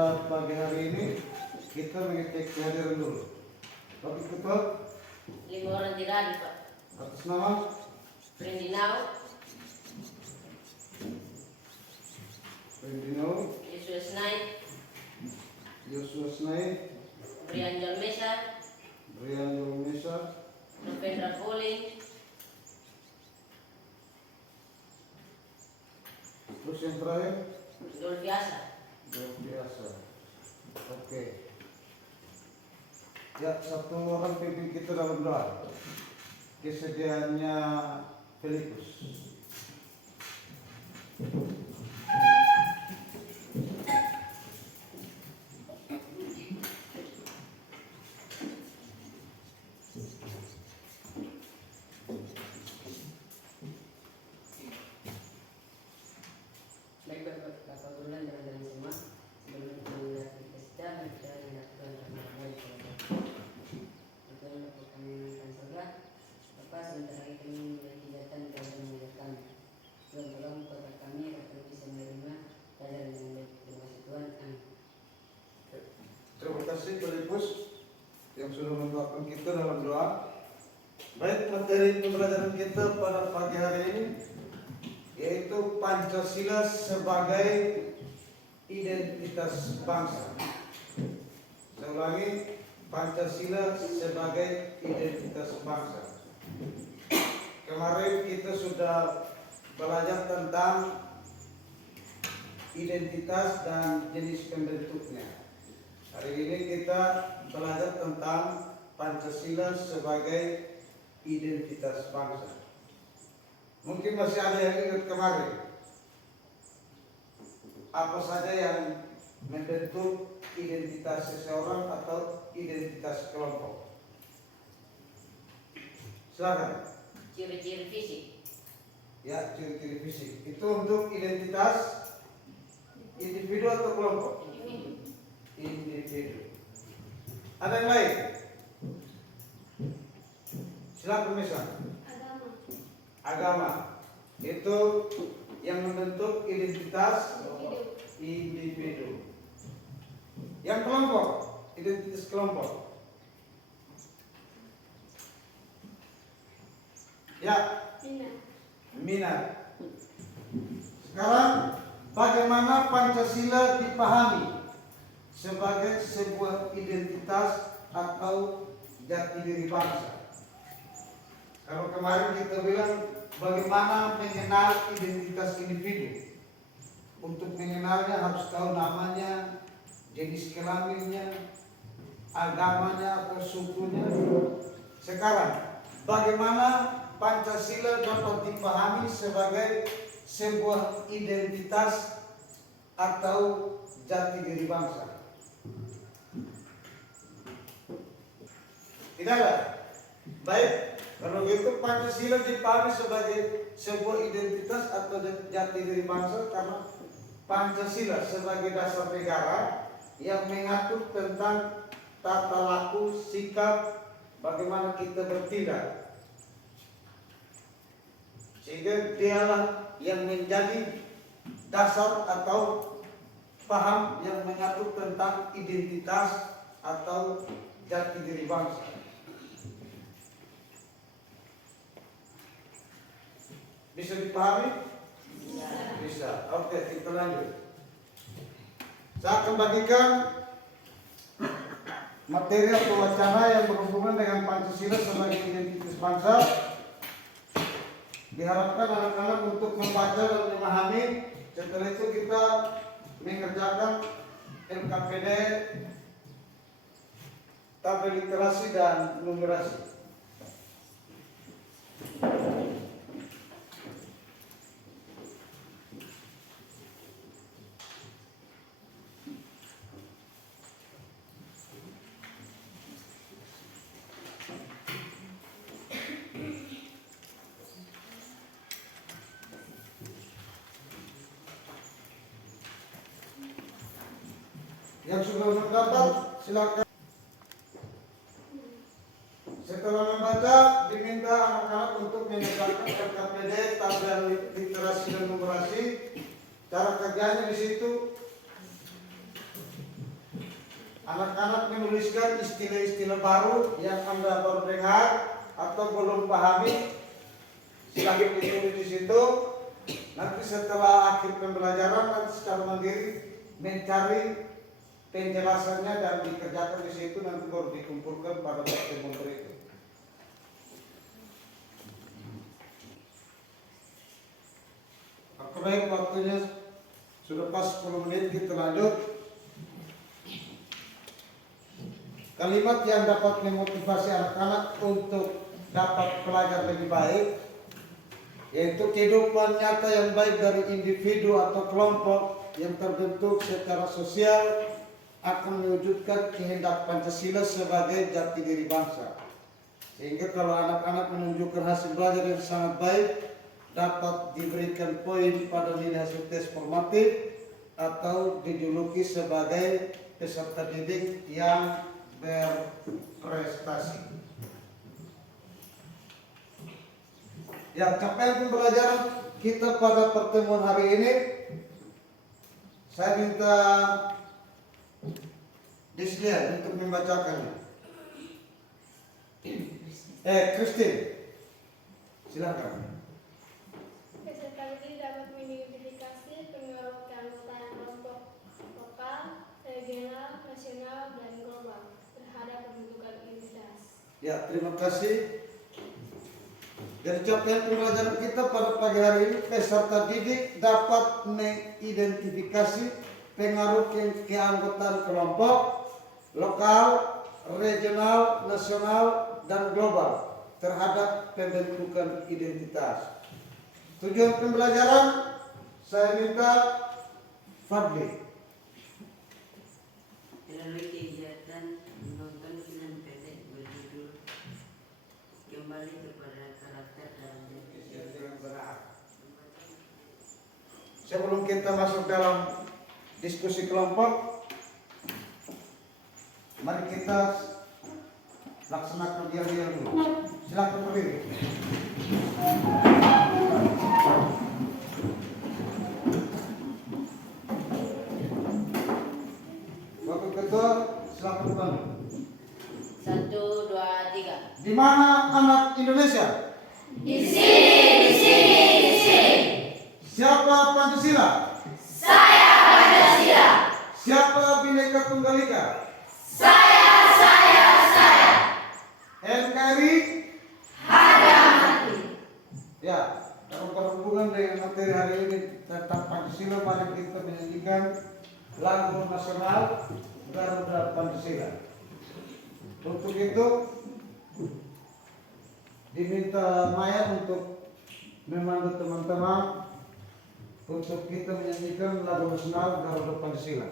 pada pagi hari ini kita mengecek kehadiran dulu. Topik betul? 5 orang tidak hadir, Pak. Atas nama? Prendinau, Prendino, Yesus Naik, Yosua Snai, Brian Jalmesa, Brian Romesa, Novendra Poling, terus yang terakhir? Dol Biasa. Luar biasa. Oke. Ya, satu orang pimpin kita dalam doa. Kesediaannya Filipus. Baik, Bapak Guru dan teman-teman semua, sebelum kita mulai aktivitas kita, kita dilakukan permohonan kepada Tuhan untuk kami menemukan surga. Bapak, sebentar lagi kami mulai kegiatan dalam mengajar kami. Tuhan tolong kepada kami agar kami bisa menerima pelajaran yang baik. Terima kasih Tuhan. Amin. Terima kasih Filipus yang sudah mendoakan kita dalam doa. Baik, materi pembelajaran kita pada pagi hari ini yaitu Pancasila sebagai identitas bangsa. Saya ulangi, Pancasila sebagai identitas bangsa. Kemarin kita sudah belajar tentang identitas dan jenis pembentuknya. Hari ini kita belajar tentang Pancasila sebagai identitas bangsa. Mungkin masih ada yang ingat kemarin apa saja yang membentuk identitas seseorang atau identitas kelompok. Silakan. Ciri-ciri fisik. Ya, ciri-ciri fisik. Itu untuk identitas individu atau kelompok? Individu. Individu. Ada yang lain? Silakan misalnya. Agama itu yang membentuk identitas individu. Yang kelompok, identitas kelompok. Ya, minat. Sekarang bagaimana Pancasila dipahami sebagai sebuah identitas atau jati diri bangsa? Kalau kemarin kita bilang bagaimana mengenal identitas individu. Untuk mengenalnya harus tahu namanya, jenis kelaminnya, agamanya atau sukunya. Sekarang, bagaimana Pancasila dapat dipahami sebagai sebuah identitas atau jati diri bangsa? Tidak ada. Baik. Kalau gitu Pancasila dipahami sebagai sebuah identitas atau jati diri bangsa karena Pancasila sebagai dasar negara yang mengatur tentang tata laku, sikap, bagaimana kita bertindak. Sehingga dialah yang menjadi dasar atau paham yang mengatur tentang identitas atau jati diri bangsa. Bisa dipahami? Bisa. Oke, kita lanjut. Saya akan bagikan materi atau wacana yang berhubungan dengan Pancasila sebagai identitas bangsa. Diharapkan anak-anak untuk membaca dan memahami. Setelah itu kita mengerjakan LKPD, tabel literasi dan numerasi. Yang sudah mendaftar silakan. Setelah membaca diminta anak-anak untuk mengerjakan LKPD, tabel literasi dan numerasi. Cara kerjanya di situ anak-anak menuliskan istilah-istilah baru yang Anda baru dengar atau belum pahami. Silahkan ditulis di situ. Nanti setelah akhir pembelajaran nanti secara mandiri mencari penjelasannya dan dikerjakan di situ, nanti baru dikumpulkan pada pertemuan berikut. Oke, baik, waktunya sudah pas 10 menit, kita lanjut. Kalimat yang dapat memotivasi anak-anak untuk dapat belajar lebih baik, yaitu kehidupan nyata yang baik dari individu atau kelompok yang terbentuk secara sosial akan mewujudkan kehendak Pancasila sebagai jati diri bangsa. Sehingga kalau anak-anak menunjukkan hasil belajar yang sangat baik, dapat diberikan poin pada nilai hasil tes formatif atau dijuluki sebagai peserta didik yang berprestasi. Ya, capaian pembelajaran kita pada pertemuan hari ini, saya minta Dislian untuk membacakannya. Christine, silakan. Peserta didik dapat mengidentifikasi pengaruh keanggotaan kelompok lokal, regional, nasional, dan global terhadap pembentukan identitas. Ya, terima kasih. Dari capaian pembelajaran kita pada pagi hari ini, peserta didik dapat mengidentifikasi pengaruh keanggotaan kelompok lokal, regional, nasional, dan global terhadap pembentukan identitas. Tujuan pembelajaran saya minta Fadli. Melalui kegiatan menonton film pendek berjudul Kembali kepada Karakter dalam Diri. Sebelum kita masuk dalam diskusi kelompok, mari kita laksanakan diam-diam dulu. Silakan berdiri. Waktu kedua, silakan bangun. 1, 2, 3. Di mana anak Indonesia? Di sini. Siapa Pancasila? Saya Pancasila. Siapa Bhinneka Tunggal Ika? Saya. NKRI? Harga mati. Ya, kalau berhubungan dengan materi hari ini tentang Pancasila, mari kita menyanyikan lagu nasional Garuda Pancasila. Untuk itu diminta Maya untuk memandu teman-teman untuk kita menyanyikan lagu nasional Garuda Pancasila.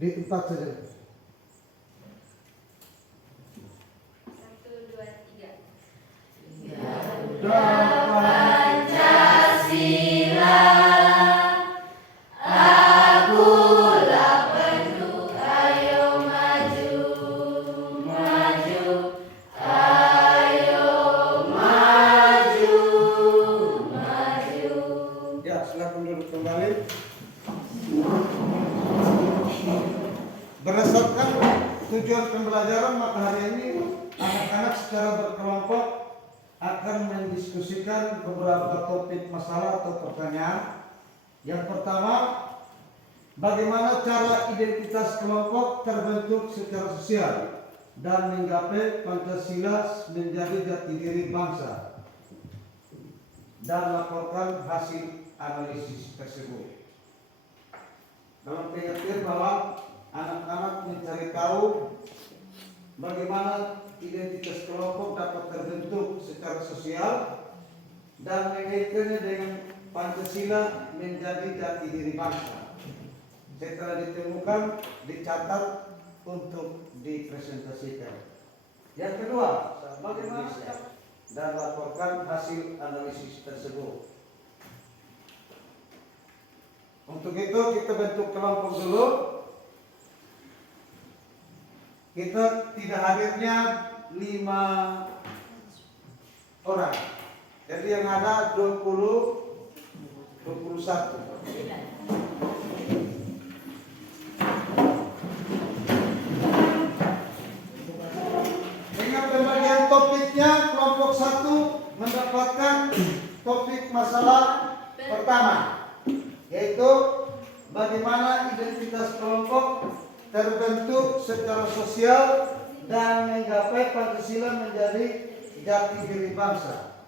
Di tempat saja. 1, 2, 3. Garuda Pancasila, akulah penduk, ayo maju, ayo maju. Ya, silakan duduk kembali. Berdasarkan tujuan pembelajaran, maka hari ini anak-anak secara berkelompok akan mendiskusikan beberapa topik masalah atau pertanyaan. Yang pertama, bagaimana cara identitas kelompok terbentuk secara sosial dan menggapai Pancasila menjadi jati diri bangsa, dan laporkan hasil analisis tersebut. Dalam pengertian bahwa anak-anak mencari tahu bagaimana identitas kelompok dapat terbentuk secara sosial dan mengaitkannya dengan Pancasila menjadi jati diri bangsa. Setelah ditemukan, dicatat untuk dipresentasikan. Yang kedua, bagaimana dan laporkan hasil analisis tersebut. Untuk itu kita bentuk kelompok dulu. Kita tidak hadirnya 5 orang. Jadi yang ada 21. kelompok 1 mendapatkan topik masalah pertama, yaitu bagaimana identitas kelompok terbentuk secara sosial dan menggapai Pancasila menjadi jati diri bangsa.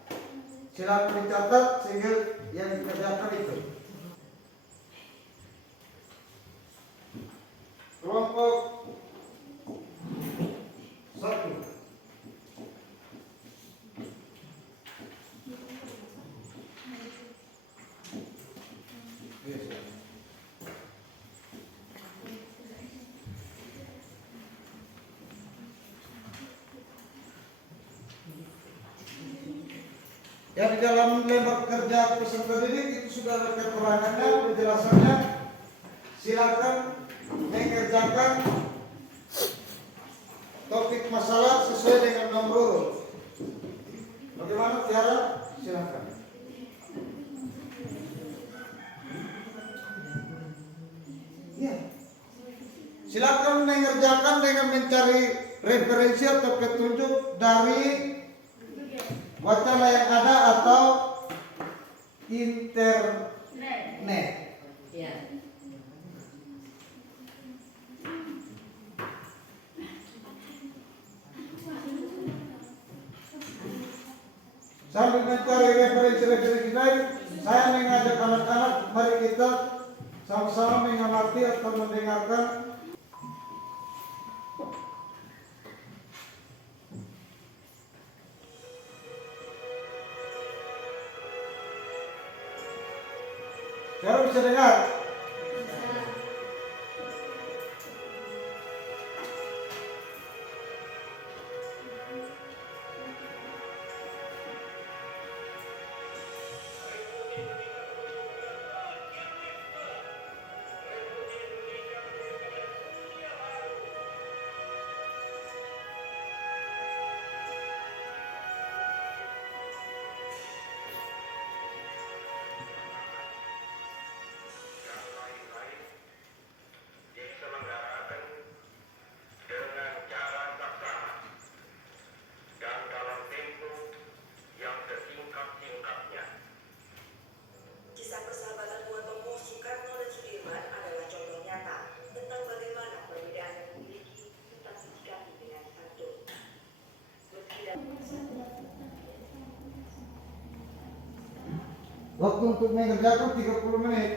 Silakan dicatat sehingga yang dikerjakan itu. Kelompok 1. Ya, di dalam lembar kerja peserta didik itu sudah ada keterangannya, penjelasannya. Silakan mengerjakan topik masalah sesuai dengan nomor urut. Bagaimana Tiara? Silakan. Ya. Silakan mengerjakan dengan mencari referensi atau petunjuk dari wacana yang ada atau internet. Ya. Sambil mencari referensi lain, saya mengajak anak-anak, mari kita sama-sama mengamati atau mendengarkan Cara bisa dengar? Kisah persahabatan Bung Tomo, Soekarno, dan Sudirman adalah contoh nyata tentang bagaimana perbedaan yang memiliki tetap disikapi dengan santun. Waktu untuk mengerjakan 30 menit.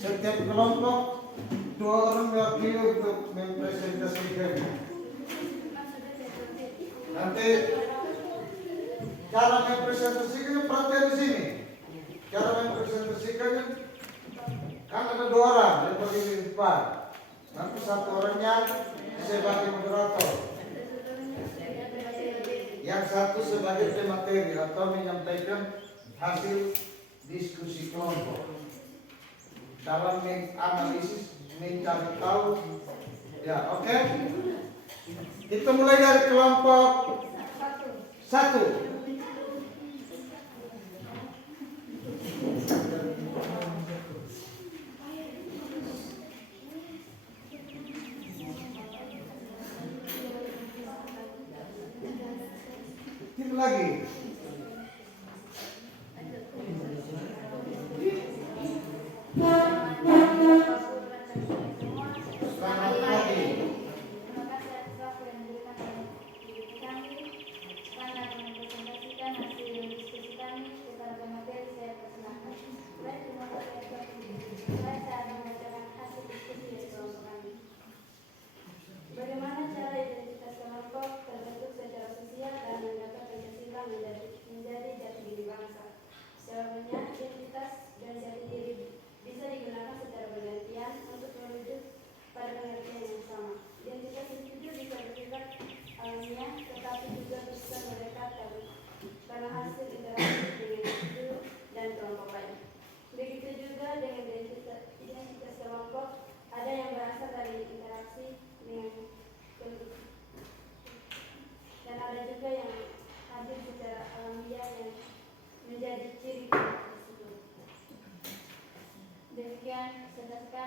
Setiap kelompok 2 orang mewakili untuk mempresentasikan. Nanti cara mempresentasikannya perhatian di sini. Cara mempresentasikannya kan ada 2 orang yang berdiri di depan. Nanti 1 orangnya sebagai moderator, yang 1 sebagai pemateri atau menyampaikan hasil diskusi kelompok. Dalam menganalisis, mencari tahu, ya oke. Kita mulai dari kelompok 1. Kita lagi. Selamat pagi.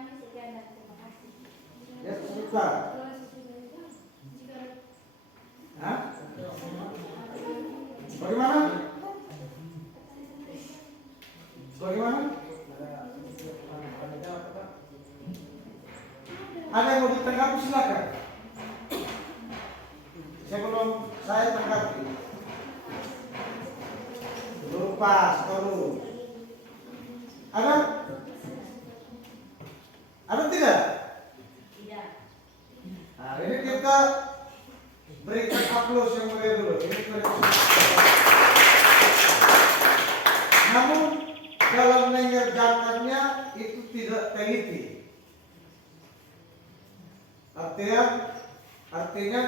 kami sekian dan terima kasih. Ya, suka. Hah? Bagaimana? Bagaimana? Ada yang mau ditanggapi silakan. Sebelum saya tanggapi. Dulu pas, dulu. Ada? Ada tidak? Tidak. Nah, ini kita berikan aplaus yang mulia dulu. Ini berikan. Namun dalam mengerjakannya itu tidak teliti. Artinya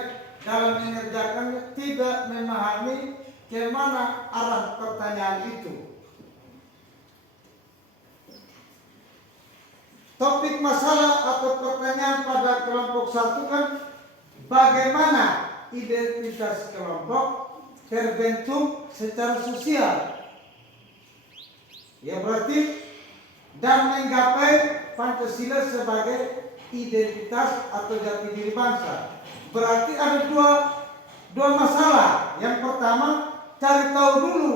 dalam mengerjakannya tidak memahami kemana arah pertanyaan itu. Topik masalah atau pertanyaan pada kelompok 1 kan bagaimana identitas kelompok terbentuk secara sosial. Ya berarti dan menggapai Pancasila sebagai identitas atau jati diri bangsa. Berarti ada dua masalah. Yang pertama, cari tahu dulu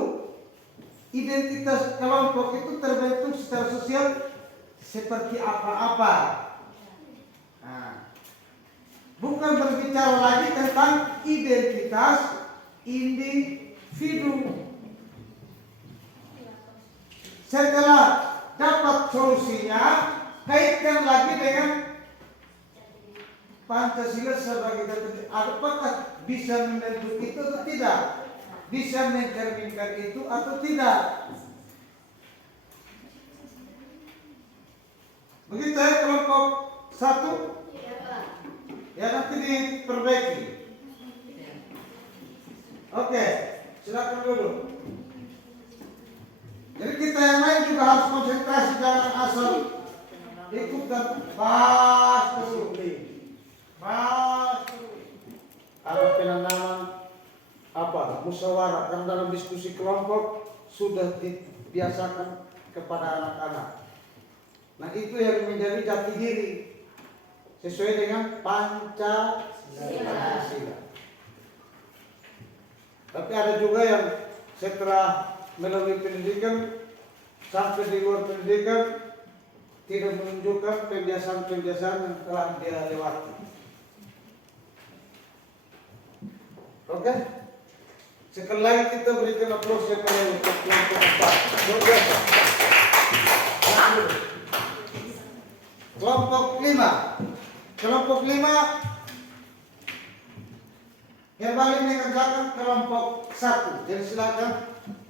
identitas kelompok itu terbentuk secara sosial seperti apa-apa. Nah, bukan berbicara lagi tentang identitas individu. Setelah dapat solusinya, kaitkan lagi dengan Pancasila sebagai jati. Apakah bisa membentuk itu atau tidak? Bisa mencerminkan itu atau tidak? Begitu ya kelompok 1? Ya nanti diperbaiki. Oke, silakan dulu. Jadi kita yang lain juga harus konsentrasi, jangan asal ikut dan pas dulu. Ada penanaman musyawarah, karena dalam diskusi kelompok sudah dibiasakan kepada anak-anak. Nah itu yang menjadi jati diri sesuai dengan Pancasila. Tapi ada juga yang setelah melalui pendidikan sampai di luar pendidikan tidak menunjukkan kebiasaan-kebiasaan yang telah dia lewati. Oke? Sekali lagi kita berikan aplaus yang meriah untuk kelompok 4. Luar biasa. Kelompok 5. Kelompok 5 kembali mengerjakan kelompok 1. Jadi silakan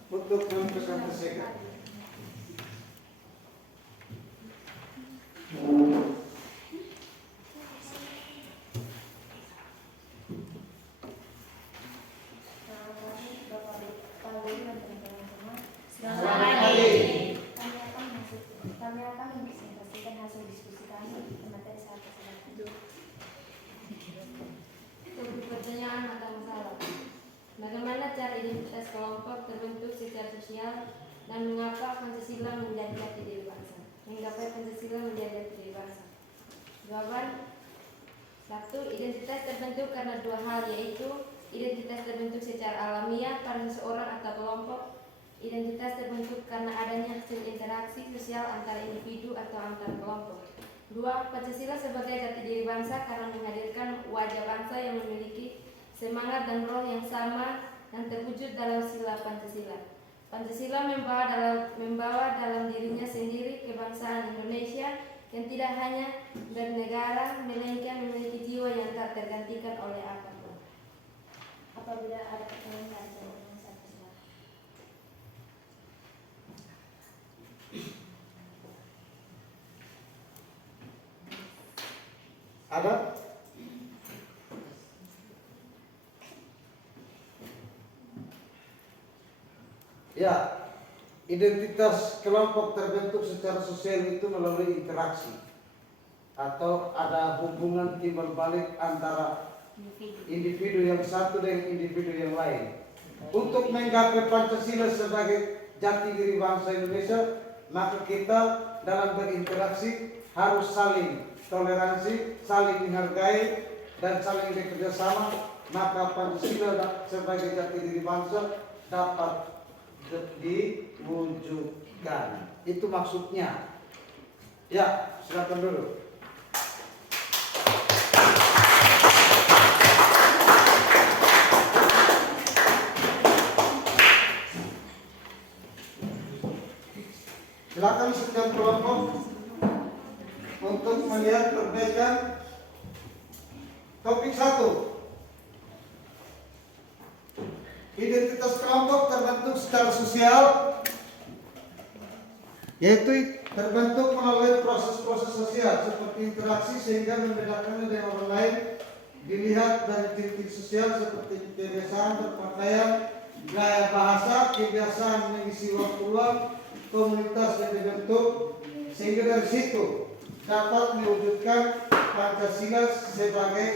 untuk mempresentasikan. Kami akan mempresentasikan hasil diskusi kami di materi 1. Untuk pertanyaan atau masalah, bagaimana cara identitas kelompok terbentuk secara sosial dan mengapa Pancasila menjadi jati diri bangsa? Mengapa Pancasila menjadi jati diri bangsa? Jawaban 1. Identitas terbentuk karena dua hal, yaitu identitas terbentuk secara alamiah pada seseorang atau kelompok. Identitas terbentuk karena adanya hasil interaksi sosial antara individu atau antar kelompok. 2. Pancasila sebagai jati diri bangsa karena menghadirkan wajah bangsa yang memiliki semangat dan roh yang sama yang terwujud dalam sila Pancasila. Pancasila membawa dalam dirinya sendiri kebangsaan Indonesia yang tidak hanya bernegara, melainkan memiliki jiwa yang tak tergantikan oleh apapun. Apabila ada pertanyaan dari satu silakan. Ada? Ya, identitas kelompok terbentuk secara sosial itu melalui interaksi atau ada hubungan timbal balik antara individu yang satu dengan individu yang lain. Untuk menggapai Pancasila sebagai jati diri bangsa Indonesia, maka kita dalam berinteraksi harus saling toleransi, saling menghargai, dan saling bekerja sama, maka Pancasila sebagai jati diri bangsa dapat diwujudkan. Itu maksudnya. Ya, silakan dulu. Silakan setiap kelompok untuk melihat perbedaan topik 1. Identitas kelompok terbentuk secara sosial, yaitu terbentuk melalui proses-proses sosial seperti interaksi sehingga membedakannya dengan orang lain dilihat dari ciri-ciri sosial seperti kebiasaan berpakaian, gaya bahasa, kebiasaan mengisi waktu luang, komunitas yang dibentuk, sehingga dari situ dapat mewujudkan Pancasila sebagai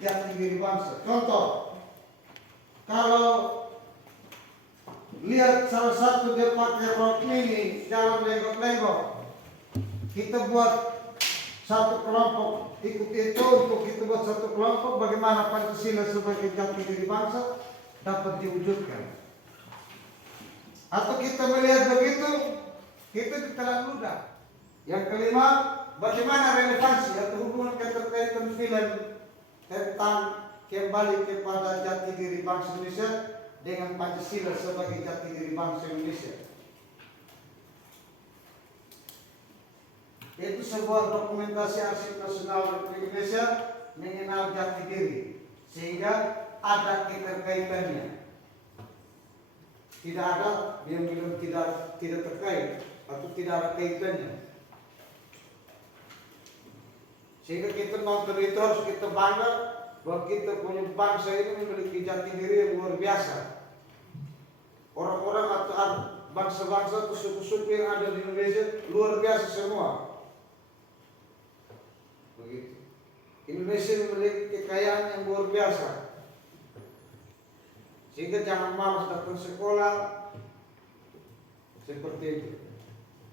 jati diri bangsa. Contoh, kalau lihat salah satu dia pakai rok mini, jalan lenggok-lenggok, kita buat satu kelompok ikut itu, untuk kita buat satu kelompok, bagaimana Pancasila sebagai jati diri bangsa dapat diwujudkan. Atau kita melihat begitu, kita ditelan ludah. Yang kelima, bagaimana relevansi atau hubungan keterkaitan film tentang kembali kepada jati diri bangsa Indonesia dengan Pancasila sebagai jati diri bangsa Indonesia. Itu sebuah dokumentasi arsip nasional Republik Indonesia mengenal jati diri, sehingga ada keterkaitannya. Tidak ada yang bilang tidak terkait atau tidak ada kaitannya. Sehingga kita nonton itu harus kita bangga bahwa kita punya bangsa ini memiliki jati diri yang luar biasa. Orang-orang atau bangsa-bangsa atau suku-suku yang ada di Indonesia luar biasa semua. Begitu. Indonesia memiliki kekayaan yang luar biasa. Sehingga jangan malas datang sekolah seperti itu.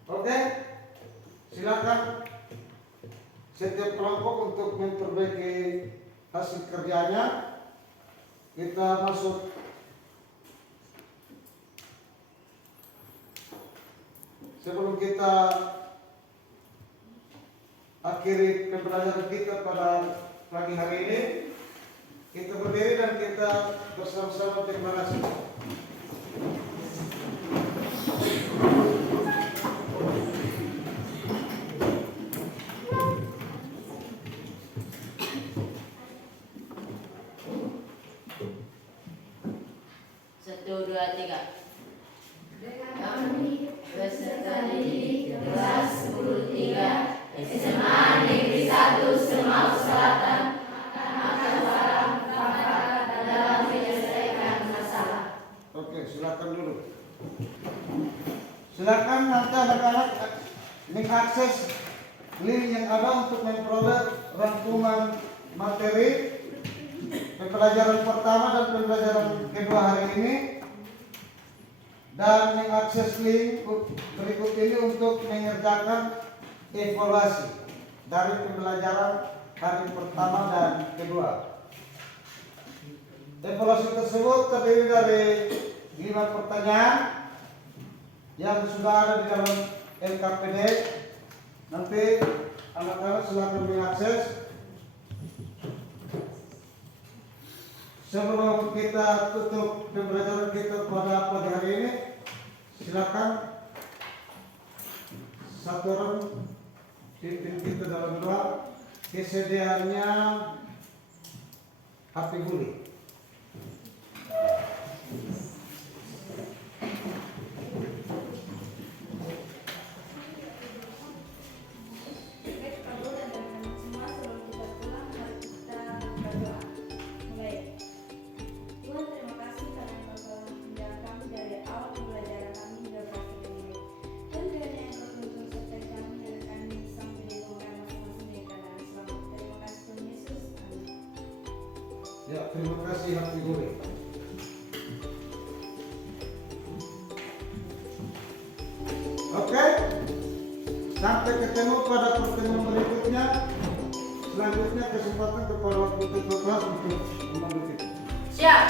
Oke, silakan setiap kelompok untuk memperbaiki hasil kerjanya. Kita masuk sebelum kita akhiri pembelajaran kita pada pagi hari ini, kita berdiri dan kita bersama-sama deklarasi. Satu, dua, tiga. Kami beserta didik kelas 10-3 SMA Negeri 1 Semau Selatan akan saling sepakat dalam menyelesaikan masalah. Oke, silakan dulu. Silakan nanti anak-anak mengakses link yang ada untuk memperoleh rangkuman materi pembelajaran pertama dan pembelajaran kedua hari ini, dan mengakses link berikut ini untuk mengerjakan evaluasi dari pembelajaran hari pertama dan kedua. Evaluasi tersebut terdiri dari 5 pertanyaan yang sudah ada di dalam LKPD. Nanti anak-anak silakan mengakses. Sebelum kita tutup pembelajaran kita pada pagi hari ini, silakan satu orang pimpin kita dalam doa. Kesediaannya HP Guli. Ya, terima kasih hati gue. Oke. Sampai ketemu pada pertemuan berikutnya. Selanjutnya kesempatan kepada waktu kelas untuk membantu kita. Siap.